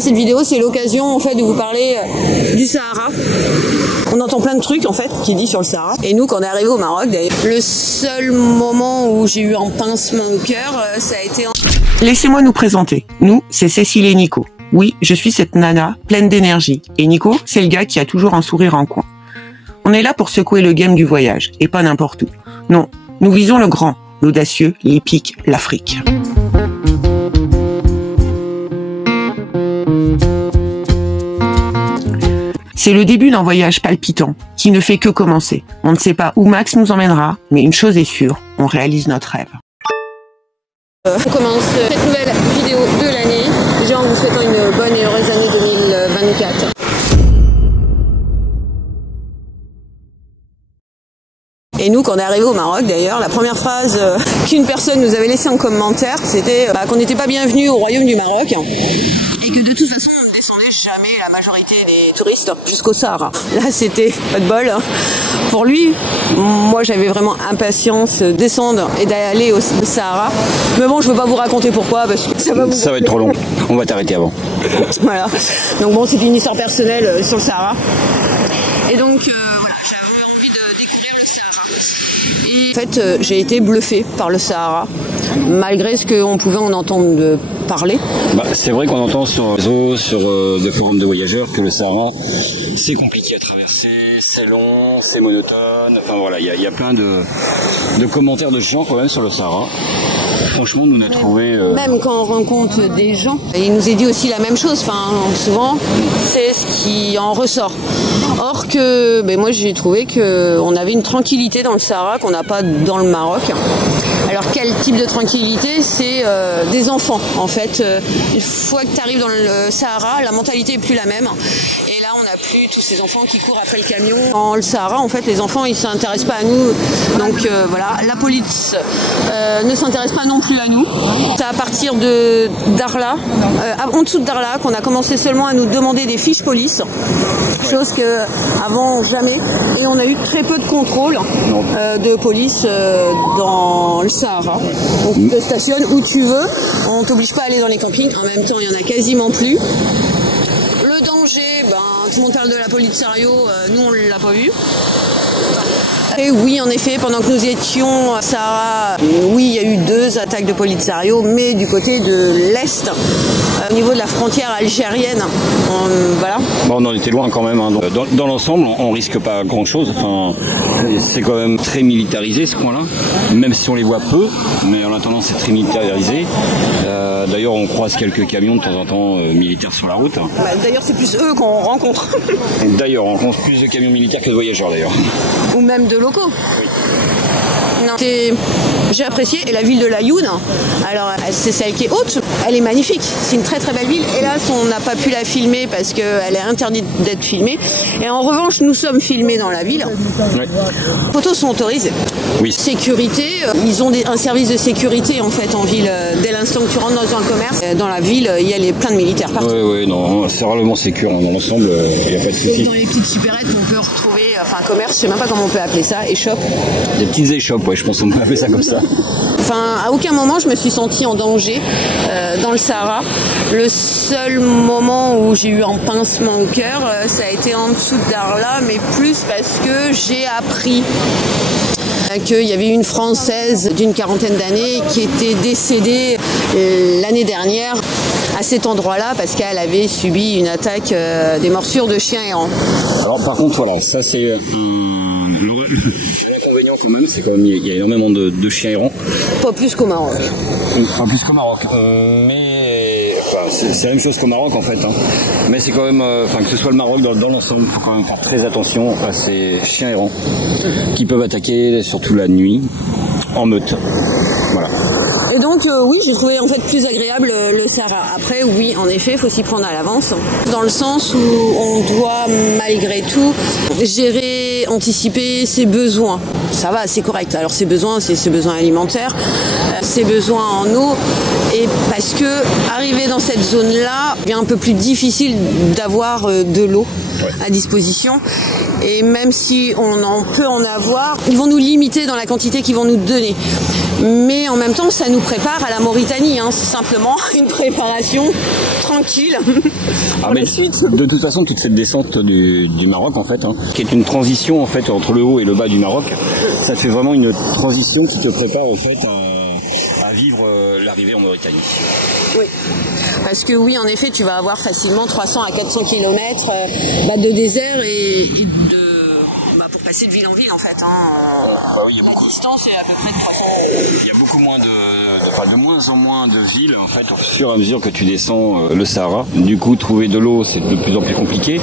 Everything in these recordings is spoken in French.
Cette vidéo, c'est l'occasion en fait de vous parler du Sahara. On entend plein de trucs en fait qui dit sur le Sahara. Et nous, quand on est arrivé au Maroc, d'ailleurs, le seul moment où j'ai eu un pincement au cœur, ça a été. Laissez-moi nous présenter. Nous, c'est Cécile et Nico. Oui, je suis cette nana pleine d'énergie. Et Nico, c'est le gars qui a toujours un sourire en coin. On est là pour secouer le game du voyage, et pas n'importe où. Non, nous visons le grand, l'audacieux, l'épique, l'Afrique. C'est le début d'un voyage palpitant, qui ne fait que commencer. On ne sait pas où Max nous emmènera, mais une chose est sûre, on réalise notre rêve. On commence cette nouvelle vidéo de l'année, déjà en vous souhaitant une bonne et heureuse année 2024. Et nous, quand on est arrivé au Maroc, d'ailleurs, la première phrase qu'une personne nous avait laissée en commentaire, c'était qu'on n'était pas bienvenu au royaume du Maroc et que de toute façon, on ne descendait jamais la majorité des touristes jusqu'au Sahara. Là, c'était pas de bol. Pour lui, moi, j'avais vraiment impatience de descendre et d'aller au Sahara. Mais bon, je ne veux pas vous raconter pourquoi, parce que ça va être trop long. On va t'arrêter avant. Voilà. Donc bon, c'est une histoire personnelle sur le Sahara. Et donc... En fait, j'ai été bluffée par le Sahara, malgré ce qu'on pouvait en entendre parler. C'est vrai qu'on entend sur les réseaux, sur des forums de voyageurs, que le Sahara, c'est compliqué à traverser, c'est long, c'est monotone. Enfin voilà, il y a plein de commentaires de gens quand même sur le Sahara. Franchement, nous on a trouvé... Même quand on rencontre des gens, il nous est dit aussi la même chose. Enfin, souvent, c'est ce qui en ressort. Or que, moi j'ai trouvé qu'on avait une tranquillité dans le Sahara qu'on n'a pas dans le Maroc. Alors quel type de tranquillité? C'est des enfants en fait. Une fois que tu arrives dans le Sahara, la mentalité est plus la même. Et là on n'a plus tous ces enfants qui courent après le camion. Dans le Sahara en fait les enfants ils s'intéressent pas à nous. Donc voilà, la police ne s'intéresse pas non plus à nous. C'est à partir de Dakhla, en dessous de Dakhla, qu'on a commencé seulement à nous demander des fiches police. Chose que avant jamais, et on a eu très peu de contrôle de police dans le Sahara. Donc tu te stationnes où tu veux, on t'oblige pas à aller dans les campings, en même temps il y en a quasiment plus. Le danger, tout le monde parle de la Polisario, nous on l'a pas vu. Et oui, en effet, pendant que nous étions à Sahara, oui, il y a eu 2 attaques de Polisario, mais du côté de l'Est, au niveau de la frontière algérienne, voilà. On en était loin quand même. Hein. Dans l'ensemble, on risque pas grand-chose. Enfin, c'est quand même très militarisé ce coin-là, même si on les voit peu, mais en attendant, c'est très militarisé. D'ailleurs, on croise quelques camions de temps en temps militaires sur la route. D'ailleurs, c'est plus eux qu'on rencontre. D'ailleurs, on rencontre plus de camions militaires que de voyageurs, d'ailleurs. Ou même de locaux. Oui. Non. J'ai apprécié, et la ville de Laayoune, alors c'est celle qui est haute, elle est magnifique, c'est une très très belle ville. Hélas, on n'a pas pu la filmer parce qu'elle est interdite d'être filmée. Et en revanche, nous sommes filmés dans la ville. Oui. Les photos sont autorisées. Oui. Sécurité, ils ont un service de sécurité en fait en ville. Dès l'instant que tu rentres dans un commerce, dans la ville, il y a plein de militaires partout. Oui, non, c'est relativement sécure dans l'ensemble, il n'y a pas de souci. Dans les petites supérettes qu'on peut retrouver, enfin commerce, je sais même pas comment on peut appeler ça, échoppe. Des petites échoppes, ouais, je pense qu'on peut appeler ça comme ça. Enfin, à aucun moment je me suis sentie en danger dans le Sahara. Le seul moment où j'ai eu un pincement au cœur, ça a été en dessous de Dakhla, mais plus parce que j'ai appris qu'il y avait une Française d'une quarantaine d'années qui était décédée l'année dernière à cet endroit-là parce qu'elle avait subi une attaque des morsures de chiens errants. Alors par contre, voilà, ça c'est l'inconvénient quand même, c'est quand même il y a énormément de chiens errants. Pas plus qu'au Maroc. Pas plus qu'au Maroc, mais c'est la même chose qu'au Maroc en fait. Hein. Mais c'est quand même, que ce soit le Maroc dans l'ensemble, il faut quand même faire très attention à ces chiens errants qui peuvent attaquer surtout la nuit en meute. Voilà. Et donc oui, j'ai trouvé en fait plus agréable le Sahara. Après oui, en effet, il faut s'y prendre à l'avance, dans le sens où on doit malgré tout gérer, anticiper ses besoins. Ça va, c'est correct. Alors ses besoins, c'est ses besoins alimentaires, ses besoins en eau, et parce que arriver dans cette zone-là, il est un peu plus difficile d'avoir de l'eau à disposition. Et même si on en peut en avoir, ils vont nous limiter dans la quantité qu'ils vont nous donner. mais en même temps ça nous prépare à la Mauritanie, hein. C'est simplement une préparation tranquille pour la suite. De toute façon, toute cette descente du Maroc en fait, hein, qui est une transition en fait entre le haut et le bas du Maroc, ça fait vraiment une transition qui te prépare en fait à vivre l'arrivée en Mauritanie. Oui. Parce que oui, en effet, tu vas avoir facilement 300 à 400 km de désert et pour passer de ville en ville en fait. Oui, il y a beaucoup. La distance est à peu près de 300. Il y a beaucoup moins de moins en moins de villes en fait au fur et à mesure que tu descends le Sahara. Du coup, trouver de l'eau c'est de plus en plus compliqué,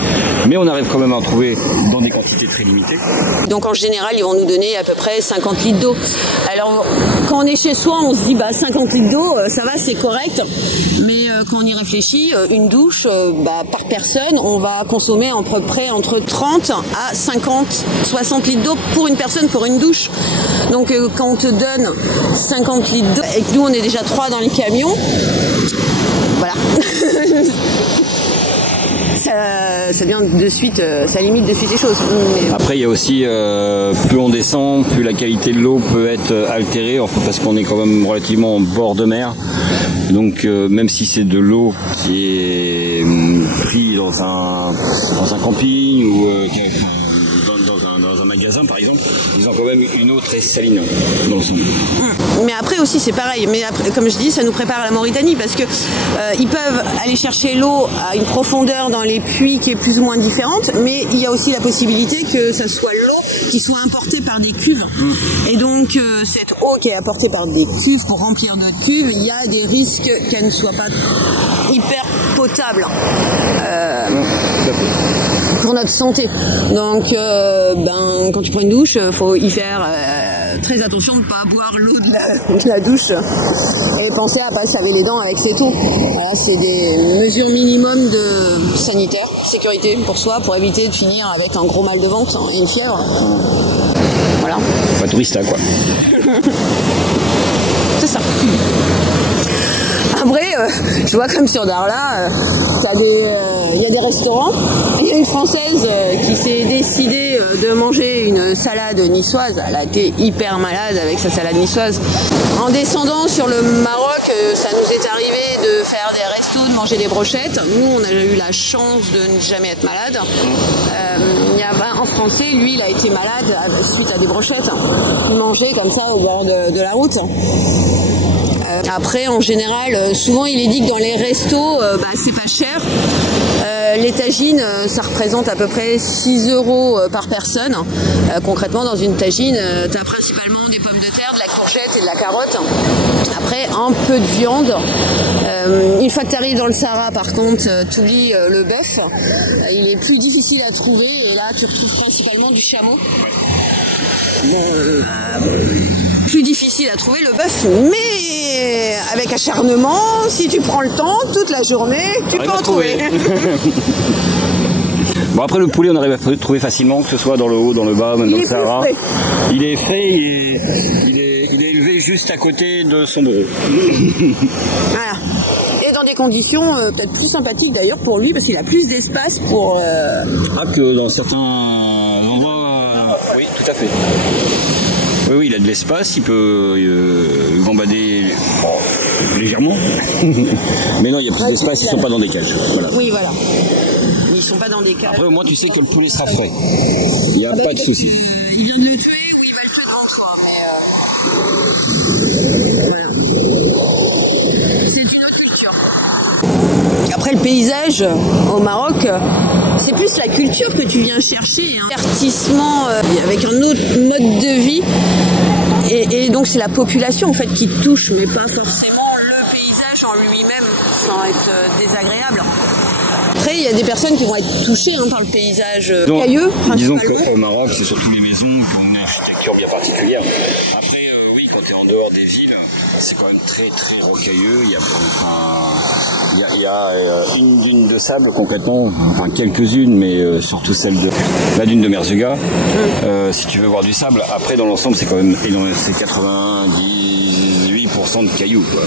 mais on arrive quand même à en trouver dans des quantités très limitées. Donc en général, ils vont nous donner à peu près 50 litres d'eau. Alors quand on est chez soi, on se dit 50 litres d'eau, ça va, c'est correct. Mais quand on y réfléchit, une douche par personne, on va consommer à peu près entre 30 à 50, 60 litres d'eau pour une personne pour une douche. Donc quand on te donne 50 litres d'eau et que nous on est déjà 3 dans le camion, voilà. Ça vient de suite, ça limite de suite les choses. Mais... Après, il y a aussi, plus on descend, plus la qualité de l'eau peut être altérée, enfin, parce qu'on est quand même relativement en bord de mer. Donc, même si c'est de l'eau qui est prise dans un camping ou dans un magasin, par exemple, ils ont quand même une eau très saline dans le son. Mais après aussi c'est pareil, mais après, comme je dis, ça nous prépare à la Mauritanie parce que ils peuvent aller chercher l'eau à une profondeur dans les puits qui est plus ou moins différente, mais il y a aussi la possibilité que ça soit l'eau qui soit importée par des cuves. Et donc cette eau qui est apportée par des cuves pour remplir notre cuve, il y a des risques qu'elle ne soit pas hyper potable pour notre santé. Donc quand tu prends une douche, faut y faire très attention de ne pas boire l'eau de la douche et penser à pas se laver les dents avec cette eau. Voilà, c'est des mesures minimum de sanitaire, sécurité pour soi, pour éviter de finir avec un gros mal de ventre et une fièvre. Voilà. Pas tourista quoi. C'est ça. Après, je vois comme sur Darla, il y a des restaurants. Il y a une Française qui s'est décidée de manger une salade niçoise. Elle a été hyper malade avec sa salade niçoise. En descendant sur le Maroc, ça nous est arrivé de faire des restos, de manger des brochettes. Nous, on a eu la chance de ne jamais être malade. Il y a un Français, lui, il a été malade suite à des brochettes. Il mangeait comme ça au bord de la route. Après, en général, souvent il est dit que dans les restos, c'est pas cher. Les tagines, ça représente à peu près 6 € par personne. Concrètement, dans une tagine, tu as principalement des pommes de terre, de la courgette et de la carotte. Après, un peu de viande. Une fois que tu arrives dans le Sahara, par contre, tu oublies le bœuf. Il est plus difficile à trouver. Et là, tu retrouves principalement du chameau. Plus difficile à trouver le bœuf, mais avec acharnement, si tu prends le temps, toute la journée, tu peux en trouver. Bon, après le poulet, on arrive à trouver facilement, que ce soit dans le haut, dans le bas, même dans le Sahara. Il est frais, il est élevé juste à côté de son bureau. Voilà. Et dans des conditions peut-être plus sympathiques d'ailleurs pour lui, parce qu'il a plus d'espace pour... que dans certains endroits... Oui, tout à fait. Oui, il a de l'espace, il peut gambader légèrement. Mais non, il y a plus d'espace, ils ne sont pas dans des cages. Voilà. Oui, voilà. Ils ne sont pas dans des cages. Après, au moins, tu sais que le poulet sera frais. Il n'y a pas de souci. Il vient de le tuer, il va être c'est une autre culture. Après, le paysage au Maroc, c'est plus la culture que tu viens chercher, un divertissement avec un autre mode de vie. Et donc c'est la population en fait qui touche, mais pas forcément le paysage en lui-même, sans être désagréable. Après, il y a des personnes qui vont être touchées par le paysage cailleux, principalement. Disons qu'au Maroc, c'est surtout les maisons qui ont une architecture bien particulière. Après, oui, quand tu es en dehors des villes, c'est quand même très très rocailleux. Il y a une dune de sable concrètement, enfin quelques-unes, mais surtout celle de la dune de Merzouga. Si tu veux voir du sable, après dans l'ensemble c'est quand même, c'est 98% 100% de cailloux, quoi.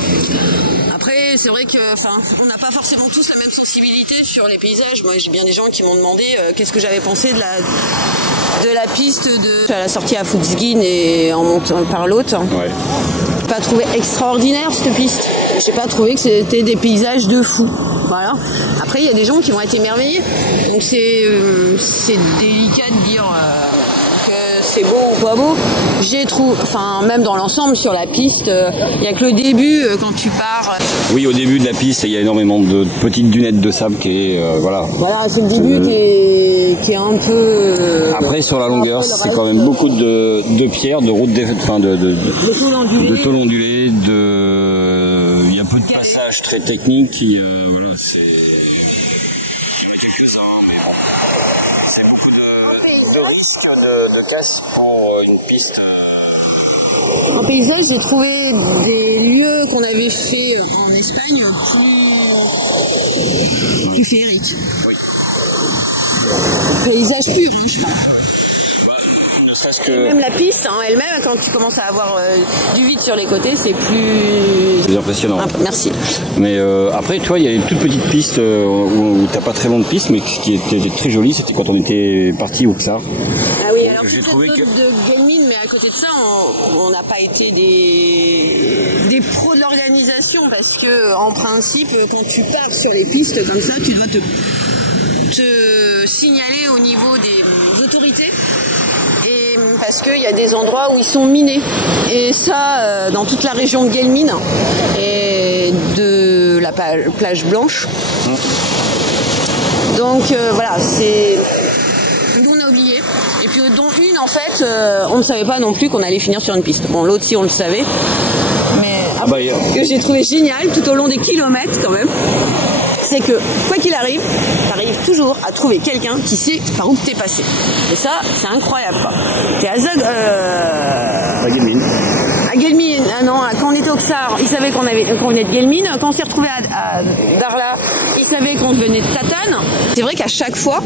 Après, c'est vrai que, enfin, on n'a pas forcément tous la même sensibilité sur les paysages. Moi, j'ai bien des gens qui m'ont demandé qu'est-ce que j'avais pensé de la piste à la sortie à Footsguin et en montant par l'autre. Ouais. J'ai pas trouvé extraordinaire cette piste. J'ai pas trouvé que c'était des paysages de fou. Voilà. Après, il y a des gens qui vont être émerveillés. Donc c'est délicat de dire que c'est beau ou pas beau. J'ai trouvé, enfin même dans l'ensemble sur la piste, il y a que le début quand tu pars. Oui, au début de la piste, il y a énormément de petites dunettes de sable qui est voilà. Voilà, c'est le début qui est un peu. Après sur la longueur, c'est quand même beaucoup de pierres, de routes, de tôles ondulées, il y a peu de passages très techniques qui voilà, c'est quelques-uns, mais bon. C'est beaucoup de risques de casse pour une piste. En paysage, j'ai trouvé des lieux qu'on avait fait en Espagne plus féeriques. Oui. Paysage pur, hein, je crois. Ne serait-ce que... Même la piste elle-même, quand tu commences à avoir du vide sur les côtés, c'est plus impressionnant. Merci. Mais après, tu vois, il y a une toute petite piste où t'as pas très long de piste, mais qui était très jolie. C'était quand on était parti au Xar. Ah oui, alors j'ai peut-être trouvé que de Guelmine, mais à côté de ça, on n'a pas été des pros de l'organisation, parce que en principe, quand tu pars sur les pistes comme ça, tu dois te signaler au niveau des autorités. Parce qu'il y a des endroits où ils sont minés. Et ça, dans toute la région de Guelmine et de la plage Blanche. Donc voilà, c'est... Nous, on a oublié. Et puis dont une, en fait, on ne savait pas non plus qu'on allait finir sur une piste. Bon, l'autre, si, on le savait. Mais que j'ai trouvé génial, tout au long des kilomètres, quand même, c'est que, quoi qu'il arrive, t'arrives toujours à trouver quelqu'un qui sait par où t'es passé. Et ça, c'est incroyable, quoi. T'es à Guelmine. À Guelmine, non, quand on était au Xar, ils savaient qu'on venait de Guelmine. Quand on s'est retrouvé à Darla, ils savaient qu'on venait de Tatane. C'est vrai qu'à chaque fois,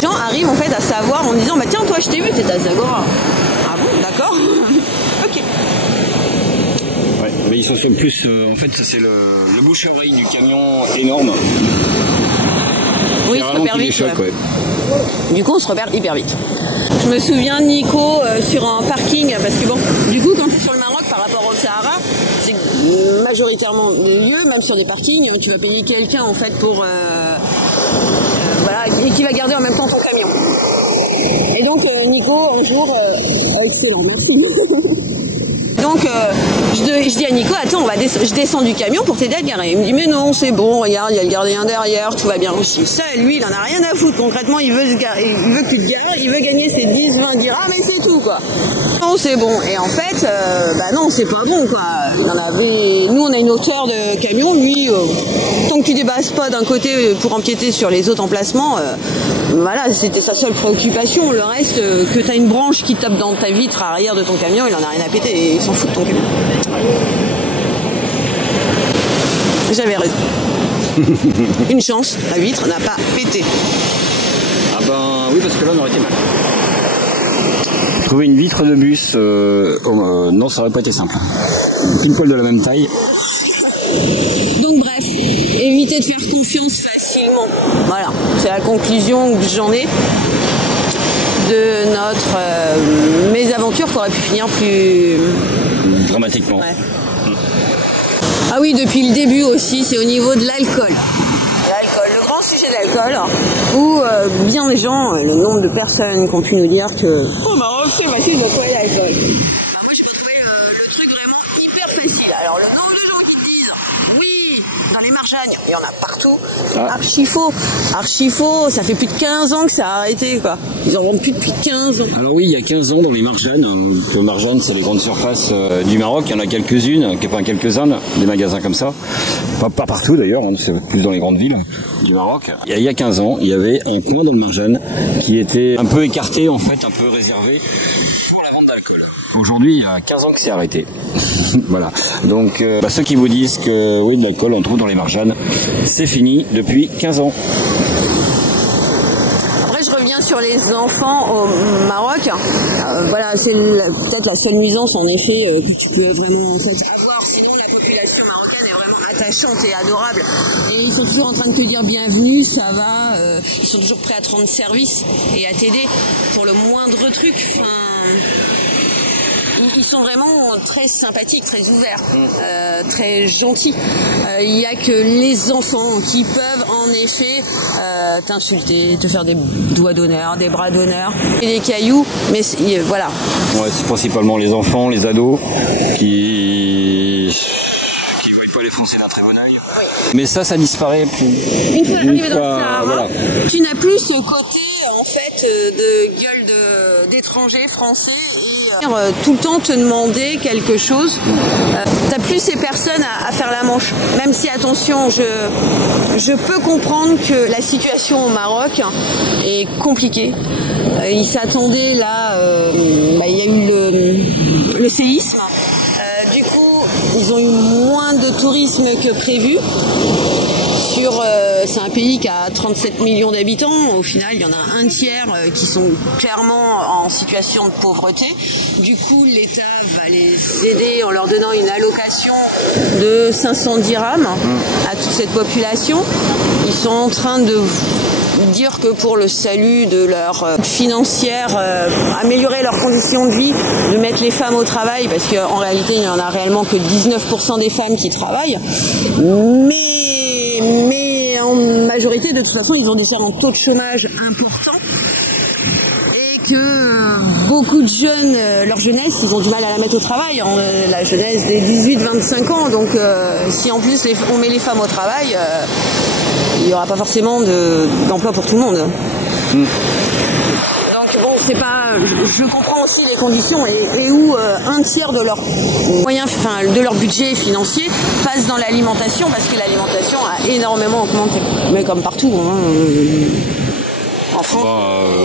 les gens arrivent en fait à savoir en disant, bah tiens, toi, je t'ai vu, t'étais à Zagora. Ah bon, d'accord. Ok. Ouais, mais ils sont plus, en fait, ça c'est le bouche-oreille du camion énorme. Oui, il se repère vite. Chocs, ouais. Du coup, on se repère hyper vite. Je me souviens de Nico sur un parking, parce que bon, du coup, quand tu es sur le Maroc par rapport au Sahara, c'est majoritairement les lieux, même sur les parkings, tu vas payer quelqu'un en fait pour voilà, et qui va garder en même temps ton camion. Et donc Nico, un jour, excellent. Donc je dis à Nico, attends, je descends du camion pour t'aider à te garer. Il me dit, mais non, c'est bon, regarde, il y a le gardien derrière, tout va bien aussi. Ça, lui, il en a rien à foutre. Concrètement, il veut que tu te gares, il veut gagner ses 10-20 dirhams, mais c'est tout, quoi. Non, c'est bon. Et en fait, bah non, c'est pas bon, quoi. Nous, on a une hauteur de camion, lui, tant que tu dépasses pas d'un côté pour empiéter sur les autres emplacements, voilà, c'était sa seule préoccupation. Le reste, que t'as une branche qui tape dans ta vitre arrière de ton camion, il en a rien à péter et il s'en fout de ton camion. J'avais raison. Une chance, la vitre n'a pas pété. Ah ben oui, parce que là on aurait été mal. Trouver une vitre de bus, non, ça aurait pas été simple. Une poil de la même taille. Donc bref, évitez de faire confiance facilement. Voilà, c'est la conclusion que j'en ai de notre mésaventure qui aurait pu finir plus dramatiquement. Ouais. Ah oui, depuis le début aussi, c'est au niveau de l'alcool. L'alcool, le grand sujet d'alcool, où bien des gens, le nombre de personnes qui ont pu nous dire que oh Maroc, c'est facile de trouver l'alcool. Moi j'ai trouvé le truc vraiment hyper facile. Alors le nombre de gens qui te disent oui, dans les marjagnes, il y en a partout. Archi faux, ça fait plus de 15 ans que ça a arrêté, quoi. Ils en vendent plus depuis 15 ans. Alors oui, il y a 15 ans dans les marjanes, les marjanes c'est les grandes surfaces du Maroc, il y en a quelques-unes, quelques-uns, des magasins comme ça. Pas partout d'ailleurs, c'est plus dans les grandes villes du Maroc. Il y a 15 ans, il y avait un coin dans le marjane qui était un peu écarté en fait, un peu réservé pour la vente d'alcool. Aujourd'hui, il y a 15 ans que c'est arrêté. Voilà. Donc, ceux qui vous disent que oui, de l'alcool on trouve dans les marjanes, c'est fini depuis 15 ans. Après, je reviens sur les enfants au Maroc. Voilà, c'est peut-être la seule nuisance en effet que tu peux vraiment en fait avoir, attachante et adorable. Et ils sont toujours en train de te dire bienvenue, ça va. Ils sont toujours prêts à te rendre service et à t'aider pour le moindre truc. Enfin, ils sont vraiment très sympathiques, très ouverts, très gentils. Il n'y a que les enfants qui peuvent en effet t'insulter, te faire des doigts d'honneur, des bras d'honneur et des cailloux, mais voilà. Ouais, c'est principalement les enfants, les ados qui voient pas les Français d'un très bon œil. Mais ça disparaît. Une fois arrivé dans le Sahara, voilà. Tu n'as plus ce côté en fait de gueule d'étrangers français et tout le temps te demander quelque chose. T'as plus ces personnes à faire la manche. Même si attention, je peux comprendre que la situation au Maroc est compliquée. Ils s'attendaient là, il y a eu le séisme. Du coup, ils ont eu moins de tourisme que prévu. C'est un pays qui a 37 millions d'habitants. Au final, il y en a un tiers qui sont clairement en situation de pauvreté. Du coup, l'État va les aider en leur donnant une allocation de 500 dirhams à toute cette population. Ils sont en train de dire que pour le salut de leur financière, améliorer leurs conditions de vie, de mettre les femmes au travail, parce qu'en réalité, il n'y en a réellement que 19% des femmes qui travaillent. Mais en majorité, de toute façon, ils ont déjà un taux de chômage important et que beaucoup de jeunes, leur jeunesse, ils ont du mal à la mettre au travail, la jeunesse des 18-25 ans. Donc, si en plus on met les femmes au travail, il n'y aura pas forcément d'emploi pour tout le monde. Donc bon, c'est pas. Je comprends aussi les conditions et où un tiers de leurs moyens, de leur budget financier passe dans l'alimentation parce que l'alimentation a énormément augmenté, mais comme partout. En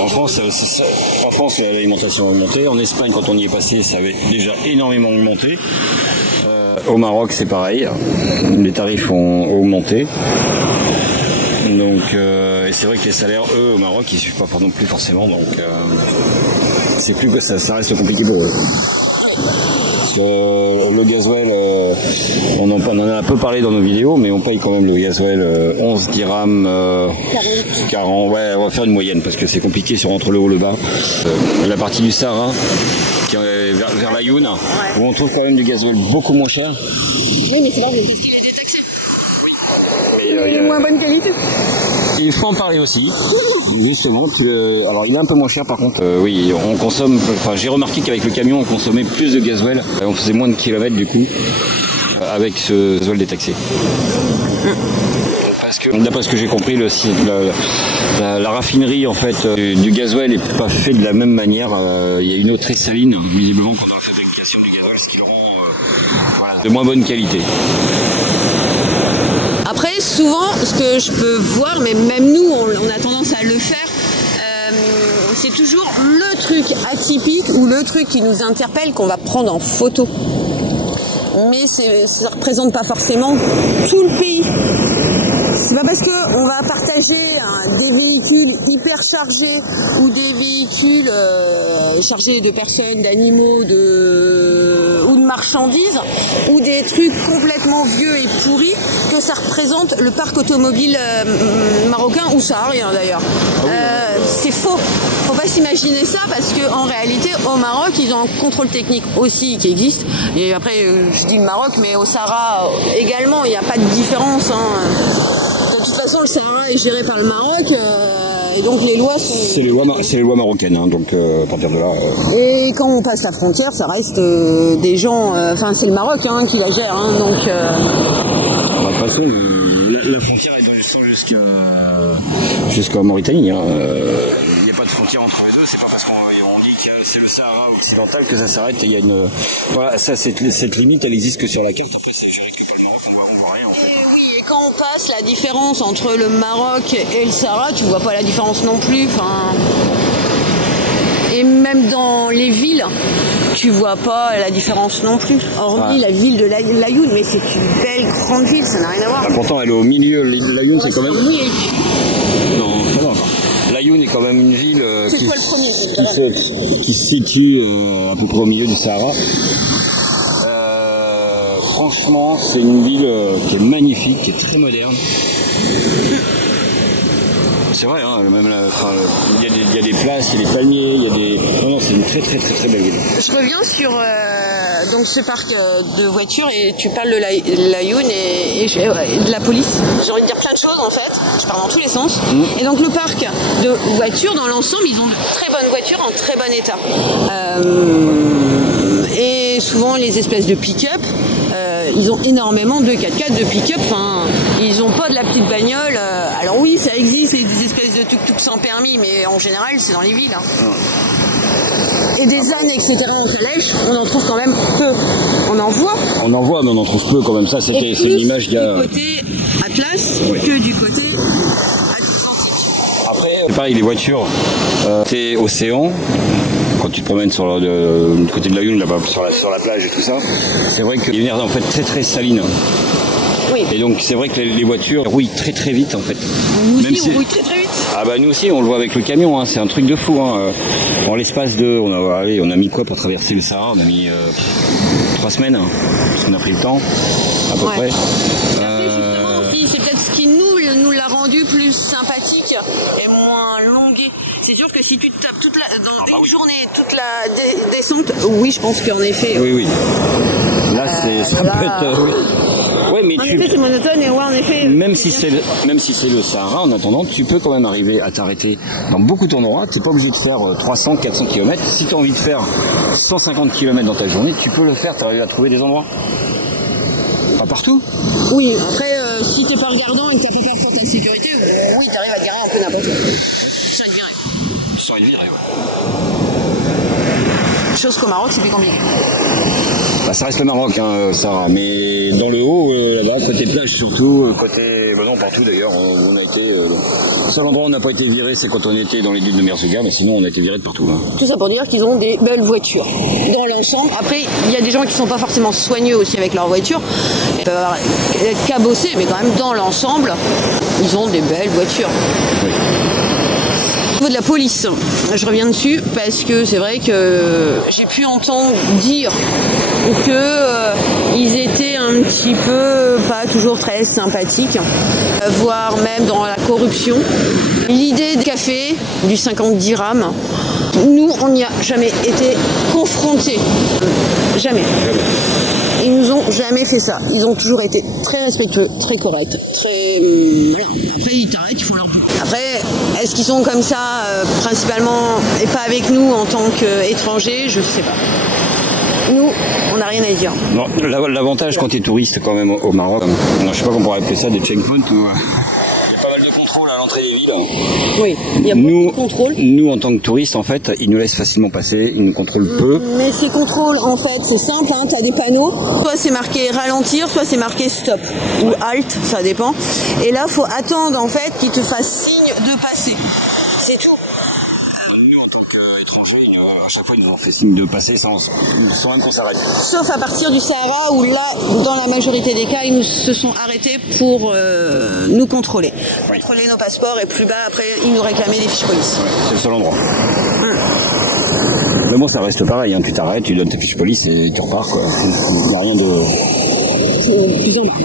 France. En France, l'alimentation a augmenté. En Espagne, quand on y est passé, ça avait déjà énormément augmenté. Au Maroc, c'est pareil. Les tarifs ont augmenté. Donc, et c'est vrai que les salaires, eux, au Maroc, ils suivent pas non plus forcément. Donc, c'est plus que ça reste compliqué pour eux. Parce que le gasoil, on en a un peu parlé dans nos vidéos, mais on paye quand même le gasoil 11 dirhams 40. Ouais, on va faire une moyenne parce que c'est compliqué entre le haut et le bas. La partie du Sahara, qui est vers l'Aïoun, où on trouve quand même du gasoil beaucoup moins cher. Oui, mais c'est pas vrai. Moins bonne qualité. Il faut en parler aussi, justement. Alors il est un peu moins cher par contre. Oui, on consomme. Enfin, j'ai remarqué qu'avec le camion, on consommait plus de gasoil. On faisait moins de kilomètres du coup avec ce gasoil détaxé. Parce que d'après ce que j'ai compris, la raffinerie en fait du gasoil n'est pas fait de la même manière. Il y a une eau très saline visiblement pendant la fabrication du gasoil, ce qui le rend de moins bonne qualité. Après, souvent, ce que je peux voir, mais même nous, on a tendance à le faire, c'est toujours le truc atypique ou le truc qui nous interpelle qu'on va prendre en photo. Mais ça ne représente pas forcément tout le pays. C'est pas parce qu'on va partager des véhicules hyper chargés ou des véhicules chargés de personnes, d'animaux ou de marchandises ou des trucs complètement vieux et pourris que ça représente le parc automobile marocain ou saharien d'ailleurs. C'est faux. Faut pas s'imaginer ça parce qu'en réalité au Maroc ils ont un contrôle technique aussi qui existe. Et après je dis le Maroc mais au Sahara également il n'y a pas de différence. De toute façon, le Sahara est géré par le Maroc, et donc les lois sont... C'est les lois marocaines, hein, donc à partir de là... Et quand on passe la frontière, ça reste des gens... Enfin, c'est le Maroc qui la gère, hein, donc... De toute façon, la frontière est dans le sens jusqu'en Mauritanie. Il n'y a pas de frontière entre les deux, c'est pas parce qu'on dit que c'est le Sahara occidental que ça s'arrête. Il y a une... Voilà, cette limite, elle existe que sur la carte. Quand on passe la différence entre le Maroc et le Sahara, tu vois pas la différence non plus. Et même dans les villes, tu vois pas la différence non plus. Hormis la ville de l'Aïoun, mais c'est une belle grande ville, ça n'a rien à voir. Pourtant, elle est au milieu. L'Aïoun, c'est quand même... Non, ça va pas. L'Aïoun est quand même une ville qui se situe à peu près au milieu du Sahara. franchement, c'est une ville qui est magnifique, qui est très moderne. C'est vrai, hein, même il y a des places, il y a des palmiers, il y a des... Non, c'est une très belle ville. Je reviens sur donc ce parc de voitures et tu parles de l'Aïoun et de la police. J'ai envie de dire plein de choses en fait, je pars dans tous les sens. Et donc le parc de voitures, dans l'ensemble, ils ont de très bonnes voitures en très bon état. Et souvent les espèces de pick-up, ils ont énormément de 4x4, de pick-up, enfin, ils ont pas de la petite bagnole. Alors oui, ça existe, c'est des espèces de tuk-tuk sans permis, mais en général, c'est dans les villes. Hein. Et des ânes, etc. en calèche, on en trouve quand même peu. On en voit. On en voit, mais on en trouve peu quand même. Ça, c'est l'image qu'il y a. Du côté Atlas que du côté Atlantique. Après, pareil, les voitures, c'est océan. Quand tu te promènes sur le côté de la Lune, là-bas, sur la plage et tout ça, c'est vrai qu'il y a une air en fait très saline. Oui. Et donc c'est vrai que les voitures rouillent très vite en fait. Nous aussi, on rouille très vite. Ah bah nous aussi, on le voit avec le camion, hein, c'est un truc de fou. Hein. En l'espace de... On a mis quoi pour traverser le Sahara? On a mis 3 semaines, hein, parce qu'on a pris le temps, à peu près. Justement, aussi, c'est peut-être ce qui nous l'a rendu plus sympathique et moins longué. C'est sûr que si tu te tapes dans une journée toute la descente, oui, je pense qu'en effet... Oui. Là, ça peut être... Ouais, mais en effet, c'est monotone et ouais, en effet... Même si c'est le Sahara, en attendant, tu peux quand même arriver à t'arrêter dans beaucoup d'endroits. Tu n'es pas obligé de faire 300, 400 km. Si tu as envie de faire 150 km dans ta journée, tu peux le faire, tu arrives à trouver des endroits. Pas partout. Oui, après, si tu n'es pas regardant et que tu n'as pas peur pour ta sécurité, oui, tu arrives à te garer un peu n'importe où. Sans être viré. Sans être viré, ouais. Chose qu'au Maroc, c'est plus compliqué. Bah, ça reste le Maroc, hein, Sarah, mais dans le haut, là-bas, côté plage surtout, côté... Bah non, partout d'ailleurs, on a été... Le seul endroit où on n'a pas été viré, c'est quand on était dans les villes de Merzouga, mais sinon on a été viré de partout. Hein. Tout ça pour dire qu'ils ont des belles voitures. Dans l'ensemble, après, il y a des gens qui sont pas forcément soigneux aussi avec leur voiture, ils peuvent être cabossés, mais quand même, dans l'ensemble, ils ont des belles voitures. Oui. Au niveau de la police, je reviens dessus parce que c'est vrai que j'ai pu entendre dire que ils étaient un petit peu pas toujours très sympathiques, voire même dans la corruption. L'idée du café, du 50 dirhams, nous on n'y a jamais été confrontés, jamais. Ils nous ont jamais fait ça. Ils ont toujours été très respectueux, très corrects, très... voilà. Après, ils t'arrêtent, ils font leur boulot. Après, est-ce qu'ils sont comme ça, principalement, et pas avec nous en tant qu'étrangers? Je sais pas. Nous, on n'a rien à dire. Non, l'avantage quand tu es touriste quand même au Maroc, je sais pas comment on pourrait appeler ça, des checkpoints, il y a pas mal de contrôles à l'entrée des villes. Oui, il y a beaucoup de contrôles. Nous, en tant que touristes, en fait, ils nous laissent facilement passer, ils nous contrôlent peu. Mais ces contrôles, en fait, c'est simple, hein, tu as des panneaux. Soit c'est marqué ralentir, soit c'est marqué stop. Ou halt, ça dépend. Et là, faut attendre, en fait, qu'ils te fassent signe de passer. C'est tout. Nous, en tant qu'étrangers, à chaque fois, ils nous ont fait signe de passer sans même qu'on s'arrête. Sauf à partir du Sahara, où là, dans la majorité des cas, ils se sont arrêtés pour nous contrôler. Oui. Contrôler nos passeports, et plus bas, après, ils nous réclamaient des fiches police. Ouais, c'est le seul endroit. Mais bon, ça reste pareil, hein. Tu t'arrêtes, tu donnes tes fiches police et tu repars, quoi. Il n'y a rien de... C'est plus en bas.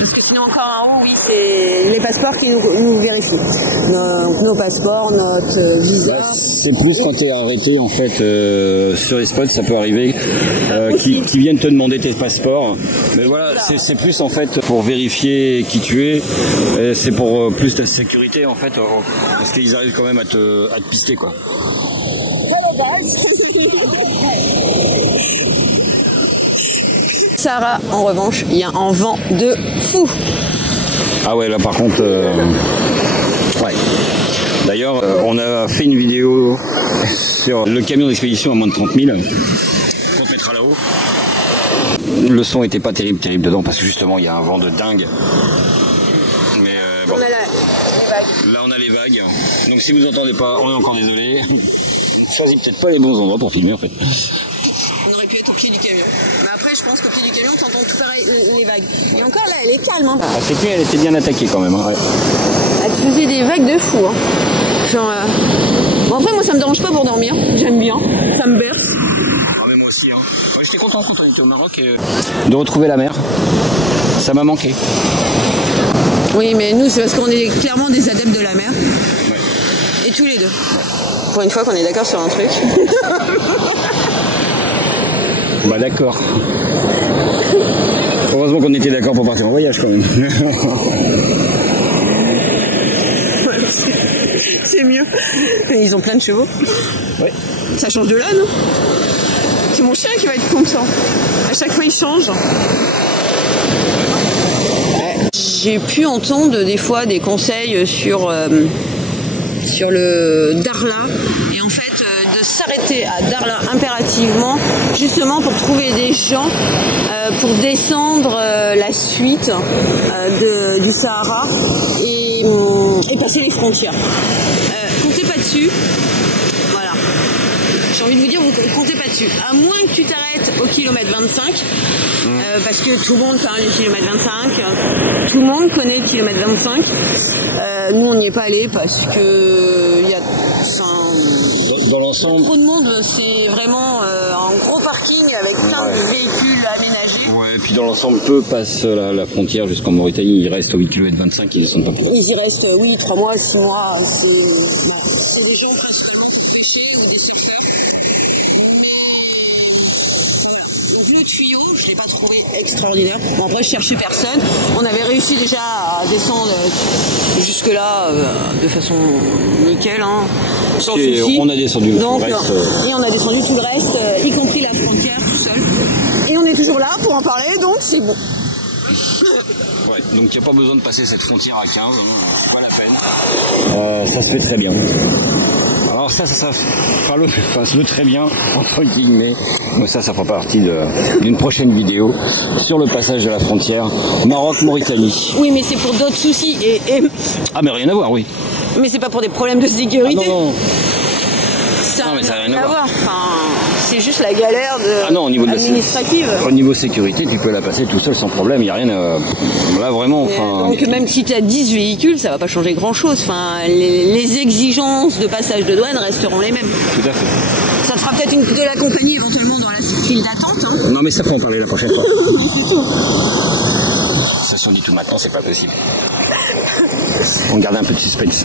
Parce que sinon, encore en haut, oui, c'est les passeports qui nous vérifient. Nos passeports, notre visa. Ouais, c'est plus quand tu es arrêté, en fait, sur les spots, ça peut arriver, qui viennent te demander tes passeports. Mais voilà, c'est plus, en fait, pour vérifier qui tu es. C'est pour plus ta sécurité, en fait, parce qu'ils arrivent quand même à te pister, quoi. Sahara, en revanche, il y a un vent de fou. Ah ouais, là par contre, ouais. D'ailleurs, on a fait une vidéo sur le camion d'expédition à moins de 30 000. On te mettra là-haut. Le son était pas terrible dedans parce que justement il y a un vent de dingue. Mais bon. On a les vagues. Là on a les vagues. Donc si vous entendez pas, on est encore désolé. Choisis peut-être pas les bons endroits pour filmer en fait. On aurait pu être au pied du camion. Mais après, je pense qu'au pied du camion, t'entends tout pareil, les vagues. Et encore là, elle est calme. Hein. Ah, cette nuit, elle était bien attaquée quand même. Hein, ouais. Elle faisait des vagues de fou. Hein. Genre, bon, après, moi, ça me dérange pas pour dormir. J'aime bien. Ça me berce. Ah, mais moi aussi. Hein. Ouais, j'étais content quand on était au Maroc de retrouver la mer. Ça m'a manqué. Oui, mais nous, c'est parce qu'on est clairement des adeptes de la mer. Ouais. Et tous les deux. Pour une fois qu'on est d'accord sur un truc. Bah d'accord. Heureusement qu'on était d'accord pour partir en voyage quand même. C'est mieux. Ils ont plein de chevaux. Ouais. Ça change de là, non? C'est mon chien qui va être content. À chaque fois, il change. J'ai pu entendre des fois des conseils sur le Darla. Et en fait, de s'arrêter à Darla impérativement, justement pour trouver des gens pour descendre la suite du Sahara et passer les frontières. Comptez pas dessus. Voilà. J'ai envie de vous dire, vous comptez pas dessus. À moins que tu t'arrêtes au kilomètre 25, parce que tout le monde parle du kilomètre 25, tout le monde connaît le kilomètre 25. Nous, on n'y est pas allé parce que il y a dans l'ensemble. Trop de monde, c'est vraiment un gros parking avec plein de véhicules aménagés. Ouais, et puis dans l'ensemble, peu passent la frontière jusqu'en Mauritanie. Ils restent au 8 km 25, ils ne sont pas plus. Ils y restent, oui, 3 mois, 6 mois. C'est des gens principalement pour pêcher ou des surfeurs. Le tuyau, je ne l'ai pas trouvé extraordinaire. Bon, après, je cherchais personne. On avait réussi déjà à descendre jusque-là de façon nickel. Hein, sans souci. On a descendu donc, tout le reste. Et on a descendu tout le reste, y compris la frontière, tout seul. Et on est toujours là pour en parler, donc c'est bon. Ouais, donc il n'y a pas besoin de passer cette frontière à 15, pas la peine. Ça se fait très bien. Alors ça fera le très bien, entre guillemets. Mais ça fera partie d'une prochaine vidéo sur le passage de la frontière Maroc-Mauritanie. Oui, mais c'est pour d'autres soucis. Ah, mais rien à voir, oui. Mais c'est pas pour des problèmes de sécurité. Ah, non. Ça n'a rien à voir. Enfin, c'est juste la galère administrative. Au niveau sécurité, tu peux la passer tout seul sans problème. Il n'y a rien à... Là, vraiment... Donc même si tu as 10 véhicules, ça va pas changer grand-chose. Enfin, les exigences de passage de douane resteront les mêmes. Tout à fait. Ça te fera peut-être de la compagnie éventuellement dans la file d'attente. Hein. Non, mais ça, faut en parler la prochaine fois. Ça se dit tout maintenant, c'est pas possible. On garde un peu de suspense.